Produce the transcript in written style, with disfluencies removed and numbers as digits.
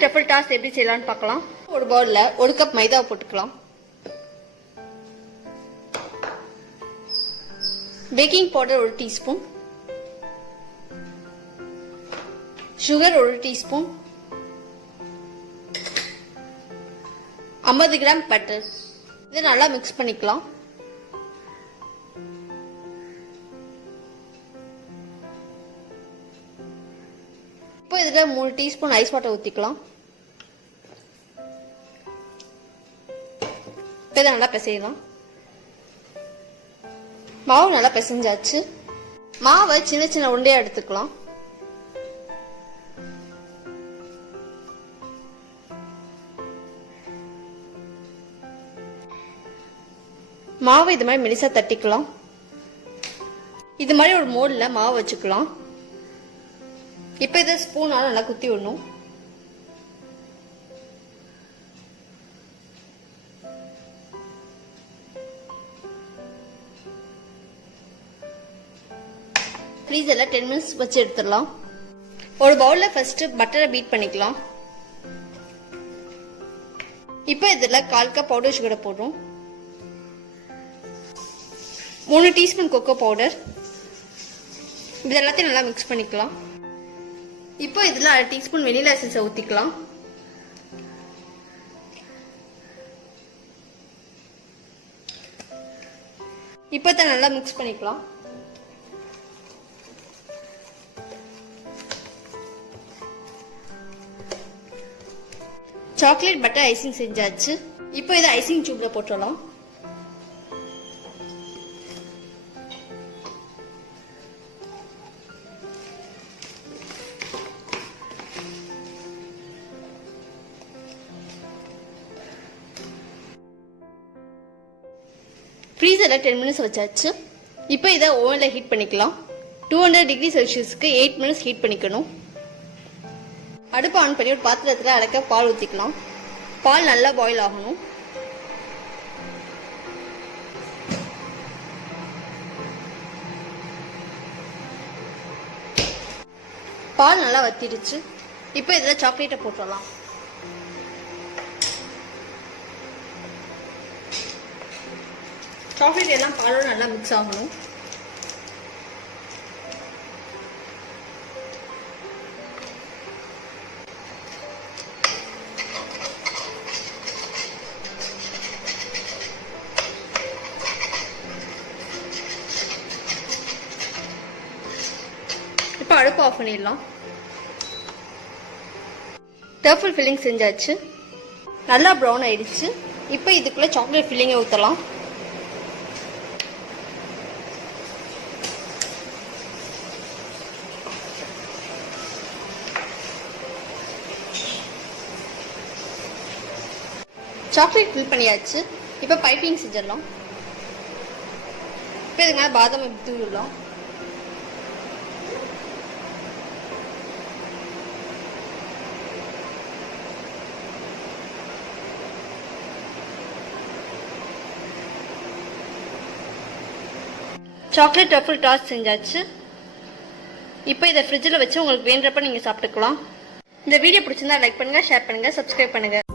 Chocolate truffle toss எப்படி செய்யலாம்னு பார்க்கலாம். ஒரு பவுல்ல 1 கப் மைதா போட்டுக்கலாம். Baking powder 1 teaspoon, sugar 1 teaspoon, 50 gram butter. இதை நல்லா மிக்ஸ் பண்ணிக்கலாம். இப்போ இதுல 3 டீஸ்பூன் ஐஸ் வாட்டர் ஊத்திக்கலாம். இதை நல்லா பிசையலாம். மாவு நல்லா பிசைஞ்சாச்சு. மாவை சின்ன சின்ன உருண்டையா எடுத்துக்கலாம். மாவு இது மாதிரி மெலிசா தட்டிக்கலாம். இது மாதிரி ஒரு மோல்ல மாவு வச்சுக்கலாம். இப்ப இதை ஸ்பூனால நல்லா குத்தி விடணும். ஃப்ரீசர்ல 10 மினிட்ஸ் வச்சு எடுத்துடலாம். ஒரு பவுல்ல ஃபர்ஸ்ட் பட்டரை பீட் பண்ணிக்கலாம். இப்போ இதுல 1/4 கப் பவுடர் சுகரை போடுறோம். 3 டீஸ்பூன் கொக்கோ பவுடர். இது எல்லாத்தையும் நல்லா மிக்ஸ் பண்ணிக்கலாம். இப்போ இதுல 1/2 டீஸ்பூன் வெனிலா எசன்ஸ் ஊத்திக்கலாம். இப்போ தான் நல்லா மிக்ஸ் பண்ணிக்கலாம். சாக்லேட் பட்டர் ஐசிங் செஞ்சாச்சு. இப்போ இதை ஐசிங் டியூப்ல போட்டுடலாம். ஃப்ரீசர்ல 10 மினிட்ஸ் வச்சாச்சு. இப்போ இதை ஓவன்ல ஹீட் பண்ணிக்கலாம். 200 டிகிரி செல்சியஸ்க்கு 8 மினிட்ஸ் ஹீட் பண்ணிக்கணும். அடுப்பு ஆன் பண்ணி ஒரு பாத்திரத்தில் அரை கப் பால் ஊற்றிக்கலாம். பால் நல்லா பாயில் ஆகணும். பால் நல்லா வத்திடுச்சு. இப்போ இதில் சாக்லேட்டை போட்டுடலாம். சாக்லேட் எல்லாம் பாலோட நல்லா மிக்ஸ் ஆகணும். இப்போ அடுப்பு ஆஃப் பண்ணிடலாம். டர்ஃபிள் ஃபில்லிங் செஞ்சாச்சு. நல்லா ப்ரௌன் ஆயிடுச்சு. இப்போ இதுக்குள்ள சாக்லேட் ஃபில்லிங்கை ஊற்றலாம். சாக்லேட் ஃபில் பண்ணியாச்சு. இப்போ பைப்பிங் செஞ்சிடலாம். இப்போ இதுக்கு மேலே பாதாம் தூவிடலாம். சாக்லேட் ட்ரஃபிள் டாஸ் செஞ்சாச்சு. இப்போ இதை ஃப்ரிட்ஜில் வச்சு உங்களுக்கு வேண்டப்ப நீங்கள் சாப்பிட்டுக்கலாம். இந்த வீடியோ பிடிச்சிருந்தா லைக் பண்ணுங்கள், ஷேர் பண்ணுங்கள், சப்ஸ்கிரைப் பண்ணுங்கள்.